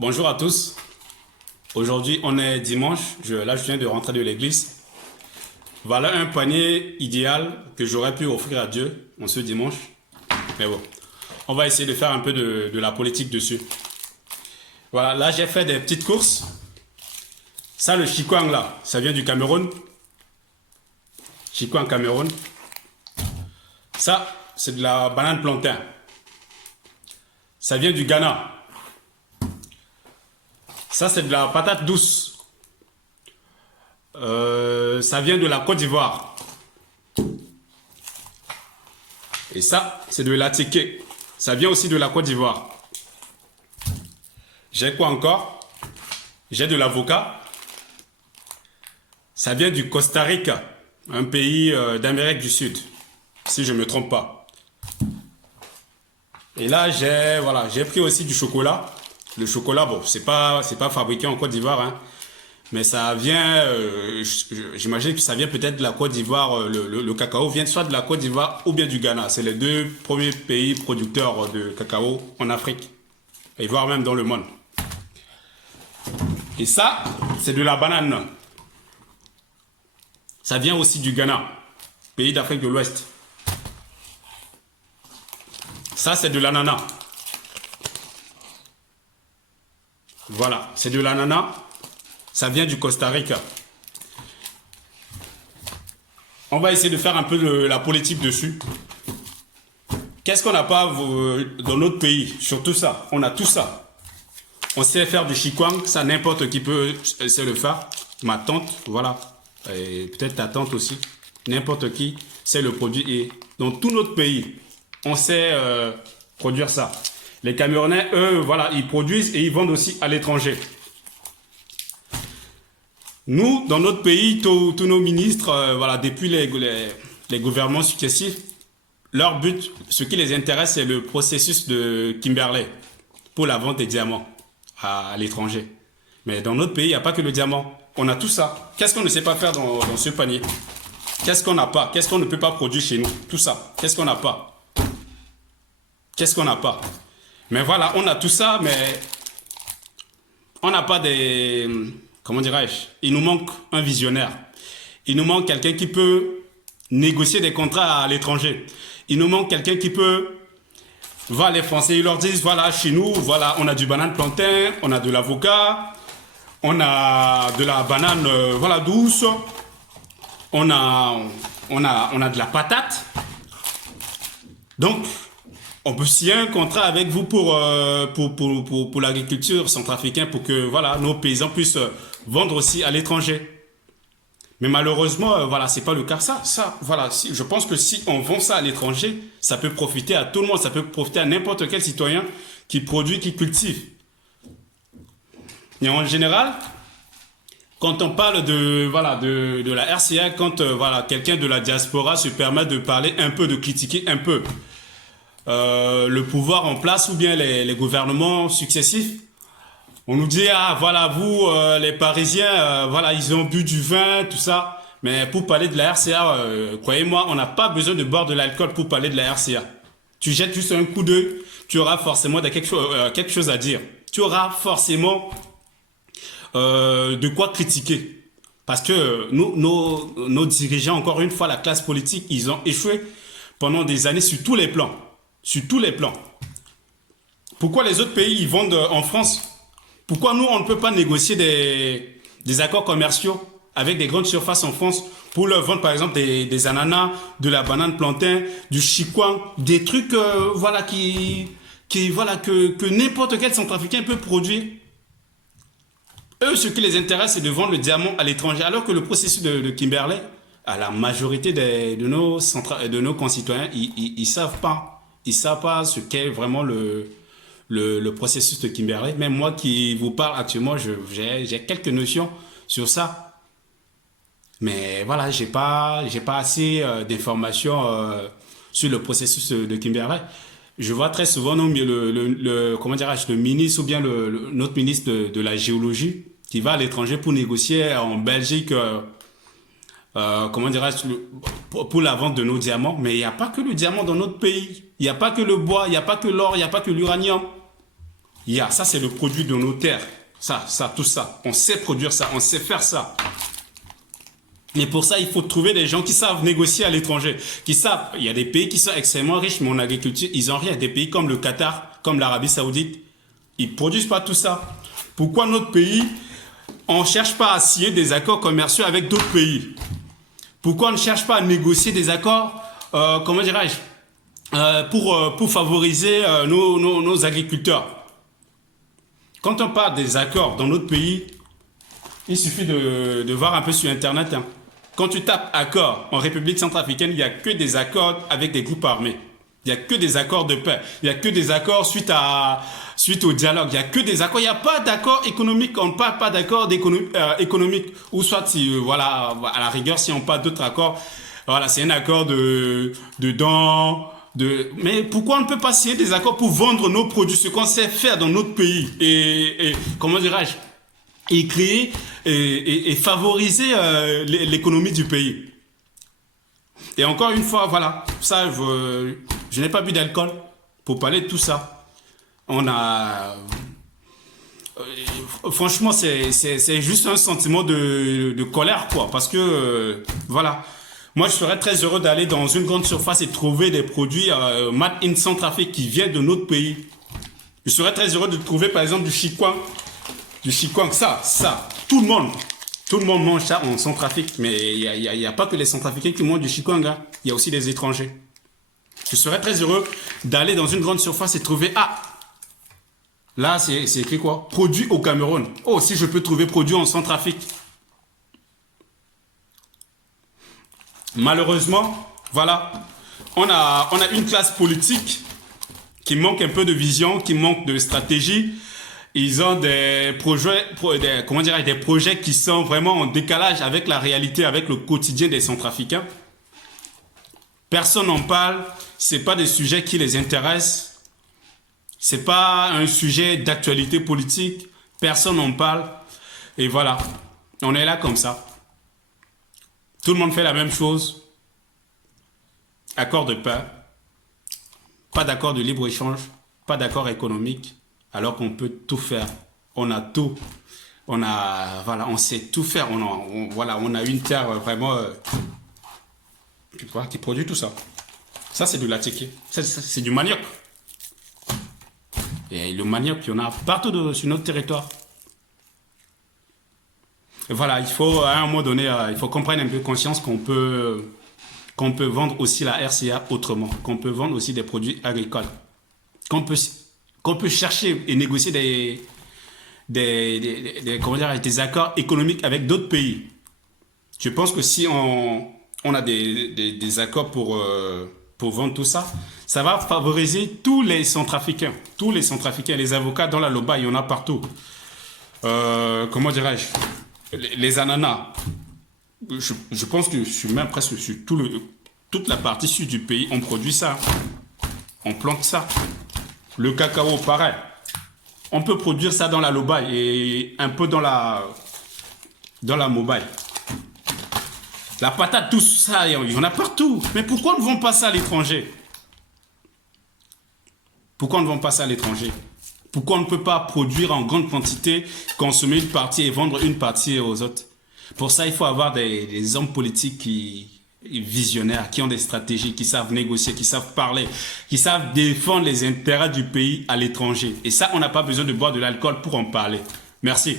Bonjour à tous. Aujourd'hui, on est dimanche. Là, je viens de rentrer de l'église. Voilà un panier idéal que j'aurais pu offrir à Dieu en ce dimanche. Mais bon, on va essayer de faire un peu de la politique dessus. Voilà, là, j'ai fait des petites courses. Ça, le chikwang, là, ça vient du Cameroun. Chikwang, Cameroun. Ça, c'est de la banane plantain. Ça vient du Ghana. Ça, c'est de la patate douce. Ça vient de la Côte d'Ivoire. Et ça, c'est de l'attiqué. Ça vient aussi de la Côte d'Ivoire. J'ai quoi encore? J'ai de l'avocat. Ça vient du Costa Rica, un pays d'Amérique du Sud, si je ne me trompe pas. Et là, j'ai pris aussi du chocolat. Le chocolat, bon, c'est pas fabriqué en Côte d'Ivoire, hein, mais ça vient, j'imagine que ça vient peut-être de la Côte d'Ivoire. Le cacao vient soit de la Côte d'Ivoire ou bien du Ghana. C'est les deux premiers pays producteurs de cacao en Afrique, et voire même dans le monde. Et ça, c'est de la banane. Ça vient aussi du Ghana, pays d'Afrique de l'Ouest. Ça, c'est de l'ananas. Voilà, c'est de l'ananas. Ça vient du Costa Rica. On va essayer de faire un peu de la politique dessus. Qu'est-ce qu'on n'a pas dans notre pays? Surtout ça, on a tout ça. On sait faire du chikwang, ça n'importe qui peut sait le faire. Ma tante, voilà. Et peut-être ta tante aussi. N'importe qui sait le produit. Et dans tout notre pays, on sait produire ça. Les Camerounais, eux, voilà, ils produisent et ils vendent aussi à l'étranger. Nous, dans notre pays, tous nos ministres, voilà, depuis les gouvernements successifs, leur but, ce qui les intéresse, c'est le processus de Kimberley pour la vente des diamants à l'étranger. Mais dans notre pays, il n'y a pas que le diamant. On a tout ça. Qu'est-ce qu'on ne sait pas faire dans ce panier? Qu'est-ce qu'on n'a pas? Qu'est-ce qu'on ne peut pas produire chez nous? Tout ça. Qu'est-ce qu'on n'a pas? Qu'est-ce qu'on n'a pas? Mais voilà, on a tout ça, mais on n'a pas des... Comment dirais-je? Il nous manque un visionnaire. Il nous manque quelqu'un qui peut négocier des contrats à l'étranger. Il nous manque quelqu'un qui peut... Voilà, les Français, ils leur disent, voilà, chez nous, voilà, on a du banane plantain, on a de l'avocat, on a de la banane, voilà, douce, on a de la patate. Donc... on peut signer un contrat avec vous pour l'agriculture centrafricaine pour que voilà, nos paysans puissent vendre aussi à l'étranger. Mais malheureusement, voilà, c'est pas le cas. Voilà, je pense que si on vend ça à l'étranger, ça peut profiter à tout le monde, ça peut profiter à n'importe quel citoyen qui produit, qui cultive. Et en général, quand on parle de la RCA, quand voilà, quelqu'un de la diaspora se permet de parler un peu, de critiquer un peu le pouvoir en place ou bien les gouvernements successifs, on nous dit, ah voilà, vous les Parisiens, voilà, ils ont bu du vin, tout ça. Mais pour parler de la RCA, croyez-moi, on n'a pas besoin de boire de l'alcool pour parler de la RCA. Tu jettes juste un coup d'œil, tu auras forcément quelque chose à dire. Tu auras forcément de quoi critiquer. Parce que nos dirigeants, encore une fois, la classe politique, ils ont échoué pendant des années sur tous les plans. Sur tous les plans. Pourquoi les autres pays, ils vendent en France? Pourquoi nous, on ne peut pas négocier des accords commerciaux avec des grandes surfaces en France pour leur vendre, par exemple, des ananas, de la banane plantain, du chikwang, des trucs voilà, voilà, que n'importe quel centrafricain peut produire. Eux, ce qui les intéresse, c'est de vendre le diamant à l'étranger, alors que le processus de Kimberley, à la majorité de nos concitoyens, ils savent pas. Ils ne savent pas ce qu'est vraiment le processus de Kimberley. Même moi qui vous parle actuellement, j'ai quelques notions sur ça. Mais voilà, j'ai pas assez d'informations sur le processus de Kimberley. Je vois très souvent comment dirais-je, le ministre ou bien notre ministre de la géologie qui va à l'étranger pour négocier en Belgique comment dirais-je, pour la vente de nos diamants. Mais il n'y a pas que le diamant dans notre pays. Il n'y a pas que le bois, il n'y a pas que l'or, il n'y a pas que l'uranium. Ça c'est le produit de nos terres. Tout ça. On sait produire ça, on sait faire ça. Mais pour ça, il faut trouver des gens qui savent négocier à l'étranger, qui savent. Il y a des pays qui sont extrêmement riches, mais en agriculture, ils n'ont rien. Des pays comme le Qatar, comme l'Arabie Saoudite, ils ne produisent pas tout ça. Pourquoi notre pays, on ne cherche pas à signer des accords commerciaux avec d'autres pays? Pourquoi on ne cherche pas à négocier des accords, comment dirais-je, pour favoriser nos agriculteurs? Quand on parle des accords dans notre pays, il suffit de voir un peu sur Internet. Hein. Quand tu tapes accord en République centrafricaine, il n'y a que des accords avec des groupes armés. Il n'y a que des accords de paix. Il n'y a que des accords suite au dialogue. Il n'y a que des accords. Il n'y a pas d'accord économique. On ne parle pas d'accord économique. Ou soit, si, voilà, à la rigueur, si on parle d'autres accords, voilà, c'est un accord Mais pourquoi on ne peut pas signer des accords pour vendre nos produits, ce qu'on sait faire dans notre pays et comment dirais-je, et créer et favoriser l'économie du pays. Et encore une fois, voilà, ça, je n'ai pas bu d'alcool pour parler de tout ça. Franchement, c'est juste un sentiment de colère, quoi, parce que, voilà. Moi, je serais très heureux d'aller dans une grande surface et trouver des produits made in Centrafrique qui viennent de notre pays. Je serais très heureux de trouver, par exemple, du chikwang. Du chikwang, ça. Tout le monde mange ça en Centrafrique. Mais il n'y a pas que les Centrafricains qui mangent du chikwang. Hein. Il y a aussi des étrangers. Je serais très heureux d'aller dans une grande surface et trouver... Là, c'est écrit quoi? Produit au Cameroun. Oh, si je peux trouver produit en Centrafrique. Malheureusement, voilà, on a une classe politique qui manque un peu de vision, qui manque de stratégie. Ils ont des projets, des projets qui sont vraiment en décalage avec la réalité, avec le quotidien des Centrafricains. Personne n'en parle. C'est pas des sujets qui les intéressent. C'est pas un sujet d'actualité politique. Personne n'en parle. Et voilà, on est là comme ça. Tout le monde fait la même chose. Accord de paix. Pas d'accord de libre-échange. Pas d'accord économique. Alors qu'on peut tout faire. On a tout. On sait tout faire. On a une terre vraiment qui produit tout ça. Ça, c'est de l'attiqué. C'est du manioc. Et le manioc, il y en a partout sur notre territoire. Et voilà, il faut, à un moment donné, il faut qu'on prenne un peu conscience qu'on peut vendre aussi la RCA autrement, qu'on peut vendre aussi des produits agricoles, qu'on peut chercher et négocier des accords économiques avec d'autres pays. Je pense que si on a des accords pour vendre tout ça, ça va favoriser tous les Centrafricains, les avocats dans la Loba, il y en a partout. Comment dirais-je? Les ananas, je pense que même presque sur toute la partie sud du pays, on produit ça. On plante ça. Le cacao, pareil. On peut produire ça dans la Lobaye et un peu dans la Mobaye. La patate, tout ça, il y en a partout. Mais pourquoi ne vend pas ça à l'étranger? Pourquoi on ne vend pas ça à l'étranger? Pourquoi on ne peut pas produire en grande quantité, consommer une partie et vendre une partie aux autres? Pour ça, il faut avoir des hommes politiques visionnaires, qui ont des stratégies, qui savent négocier, qui savent parler, qui savent défendre les intérêts du pays à l'étranger. Et ça, on n'a pas besoin de boire de l'alcool pour en parler. Merci.